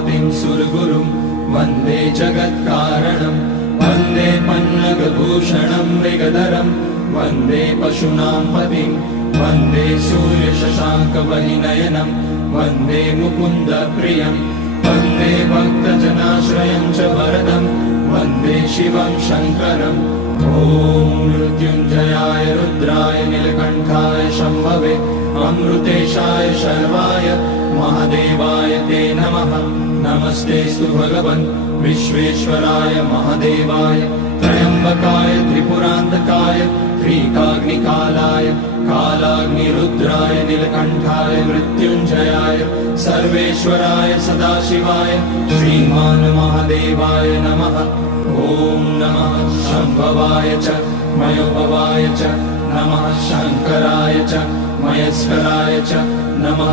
पतिं सुरगुरुं वन्दे जगत्कारणं वन्दे पन्नगभूषणं मृगधरं वन्दे पशूनां पतिं वन्दे सूर्यशशाङ्कवहिनयनं वन्दे मुकुन्दप्रियं वन्दे भक्तजनाश्रयं च वरदं वन्दे शिवं शङ्करम् ॐ मृत्युञ्जयाय रुद्राय नीलकण्ठाय शम्भवे अमृतेशाय शर्वाय महादेवाय ते नमः। नमस्तेऽस्तु भगवन् विश्वेश्वराय महादेवाय त्र्यम्बकाय त्रिपुरान्तकाय त्रिकाग्निकालाय कालाग्निरुद्राय नीलकण्ठाय मृत्युञ्जयाय सर्वेश्वराय सदाशिवाय श्रीमान् महादेवाय नमः। ॐ नमः शम्भवाय च मयोभवाय च नमः शङ्कराय च मयस्कराय च नमः।